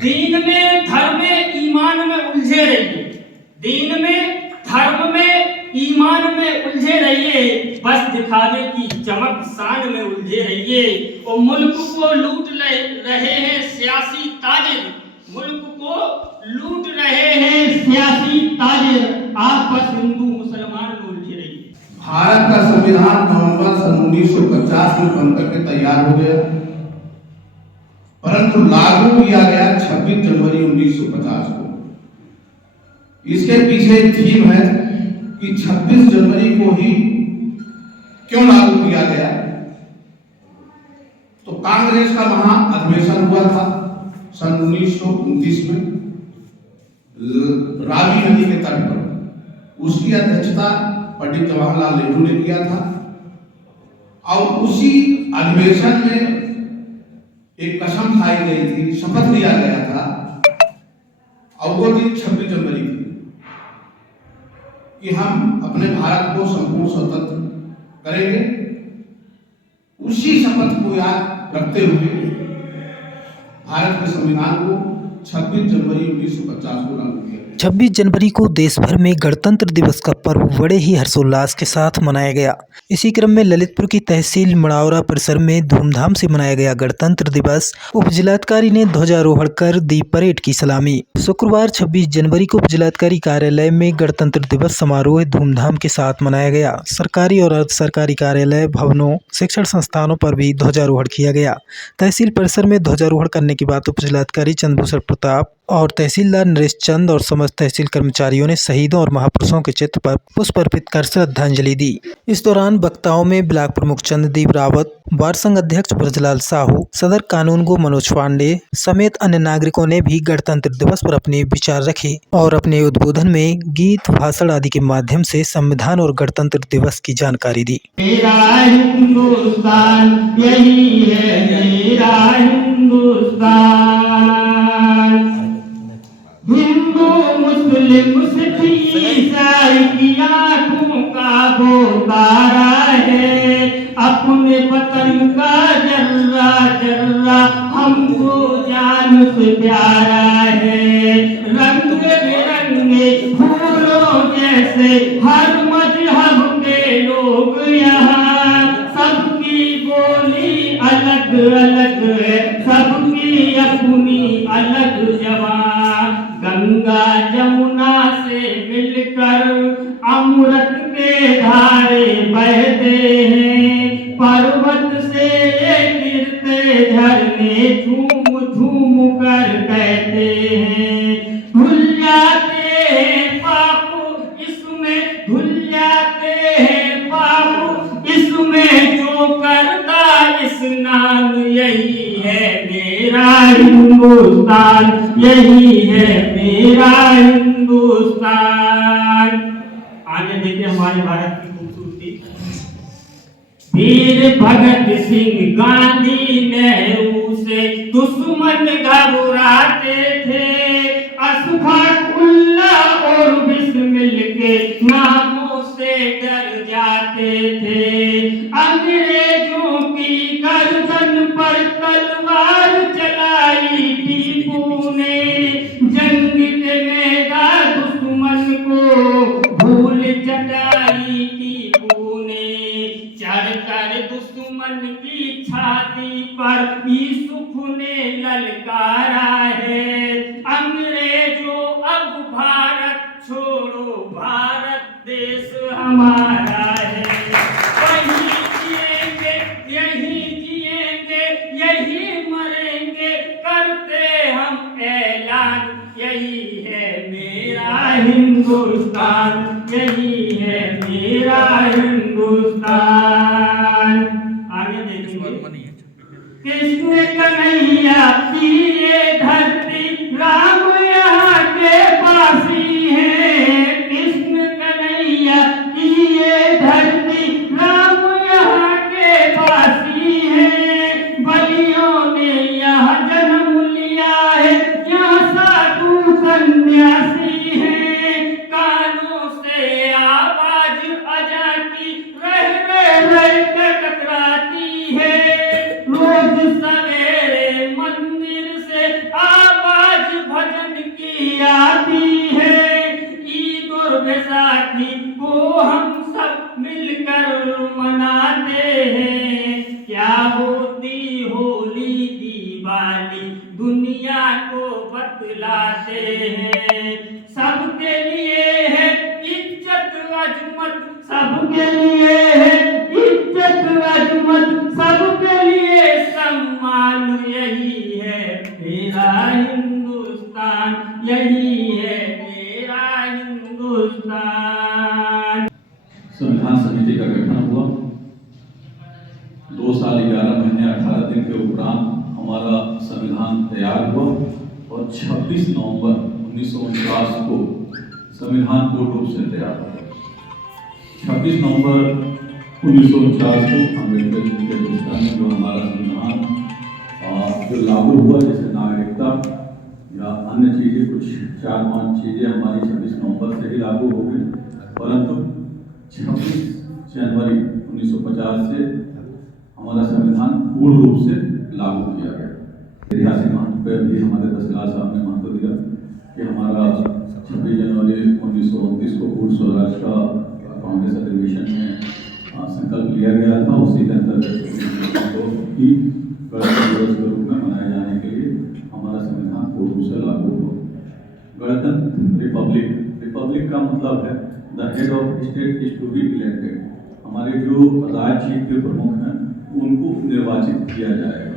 दीन में धर्म में ईमान में उलझे रहिए, दीन में धर्म में ईमान में उलझे रहिए, बस दिखावे की चमक शान में उलझे रहिए। और मुल्क को लूट रहे हैं सियासी ताजिर, मुल्क को लूट रहे हैं सियासी ताजिर, आप बस हिंदू मुसलमान में उलझे रहिए। भारत का संविधान नवंबर सन 1950 में बनकर के तैयार हो गया, परंतु लागू किया गया 26 जनवरी 1950 को। इसके पीछे एक थीम है कि 26 जनवरी को ही क्यों लागू किया गया। तो कांग्रेस का महाअधिवेशन हुआ था सन 1929 में रावी नदी के तट पर। उसकी अध्यक्षता पंडित जवाहरलाल नेहरू ने किया था और उसी अधिवेशन में एक कसम खाई गई थी, शपथ लिया गया था और वो दिन 26 जनवरी थी कि हम अपने भारत को संपूर्ण स्वतंत्र करेंगे। उसी शपथ को याद रखते हुए भारत के संविधान को 26 जनवरी 1950 को लागू किया। 26 जनवरी को देश भर में गणतंत्र दिवस का पर्व बड़े ही हर्षोल्लास के साथ मनाया गया। इसी क्रम में ललितपुर की तहसील मड़ावरा परिसर में धूमधाम से मनाया गया गणतंत्र दिवस। उपजिलाधिकारी ने ध्वजारोहण कर दी परेड की सलामी। शुक्रवार 26 जनवरी को उपजिलाधिकारी कार्यालय में गणतंत्र दिवस समारोह धूमधाम के साथ मनाया गया। सरकारी और अर्ध सरकारी कार्यालय, भवनों, शिक्षण संस्थानों पर भी ध्वजारोहण किया गया। तहसील परिसर में ध्वजारोहण करने के बाद उपजिलाधिकारी चंद्रभूषण प्रताप और तहसीलदार नरेश चंद और समस्त तहसील कर्मचारियों ने शहीदों और महापुरुषों के चित्र पर पुष्प अर्पित कर श्रद्धांजलि दी। इस दौरान वक्ताओं में ब्लॉक प्रमुख चंद्रदीप रावत, वार्ड संघ अध्यक्ष ब्रजलाल साहू, सदर कानूनगो मनोज पांडे समेत अन्य नागरिकों ने भी गणतंत्र दिवस पर अपने विचार रखे और अपने उद्बोधन में गीत, भाषण आदि के माध्यम से संविधान और गणतंत्र दिवस की जानकारी दी। मेरा हिंदुस्तान यही है, मेरा हिंदुस्तान। हिंदू मुस्लिम सिख ईसाई की आंखों का वो तारा है, अपने वतन का जर्रा जर्रा हमको जान से प्यारा है। रंग बिरंगे फूलों जैसे हर मजहब के लोग यहाँ, सबकी बोली अलग अलग है, सबकी अपनी अलग जबान। गंगा जमुना से मिलकर अमृत के धारे बहते हैं, पर्वत से गिरते झरने झूम झूम कर कहते हैं। धुल जाते हैं पाप इसमें, धुल जाते हैं पाप इसमें, जो करता स्नान यही है मेरा हिंदुस्तान, यही है मेरा हिंदुस्तान। आगे देखिए हमारे भारत की खूबसूरती। वीर भगत सिंह, गांधी, नेहरू से दुश्मन घबराते थे, अशफाक उल्लाह और बिस्मिल के नामों से डर जाते थे। अंग्रेजों की गर्दन पर तलवार चलाई टीपू ने, जंग के मैदान दुश्मन को भूल चटाई टीपू ने। चढ़कर दुश्मन की छाती पर यूसुफ ने ललकारा है, अंग्रेजों अब भारत छोड़ो, भारत देश हमारा है। वही जिएंगे यही जिएंगे, यही मरेंगे, करते हम ऐलान, यही है मेरा हिंदुस्तान, यही है मेरा हिंदुस्तान। आगे देखेंगे। कृष्ण कन्हैया की ये धरती, राम यहाँ के पासी है। कृष्ण कन्हैया की ये धरती, राम यहाँ के पासी है। बलियों ने यहाँ जन्म लिया है, यहाँ साधु सन्यासी है। कानों से आवाज अजा की रह टकराती है। रोज सवेरे मंदिर दुनिया को बतलाते हैं। सबके लिए है इज्जत अजमत, सबके लिए है इज्जत अजमत, सबके लिए सम्मान, यही है मेरा हिंदुस्तान, यही है मेरा हिंदुस्तान। संविधान समिति का गठन हुआ। 2 साल 11 महीने 18 दिन के उपरांत हमारा संविधान तैयार हुआ और 26 नवंबर 1949 को संविधान पूर्ण रूप से तैयार हुआ। 26 नवंबर 1949 को अम्बेडकर जी के दृष्टांत में जो हमारा संविधान जो लागू हुआ, जैसे नागरिकता या अन्य चीज़ें, कुछ 4-5 चीज़ें हमारी 26 नवंबर से ही लागू हो गई, परंतु 26 जनवरी 1950 से हमारा संविधान पूर्ण रूप से लागू किया गया। ऐतिहासिक महत्व पर भी हमारे तहसीलदार साहब ने महत्व दिया कि हमारा 26 जनवरी 1929 को पूर्ण स्वराज का कांग्रेस अधिवेशन में संकल्प लिया गया था। उसी के अंतर्गत ही गणतंत्र दिवस के रूप में मनाए जाने के लिए हमारा संविधान पूर्ण रूप से लागू हुआ। गणतंत्र रिपब्लिक का मतलब है the head of state is to be elected. हमारे जो राज्य के प्रमुख हैं उनको निर्वाचित किया जाएगा।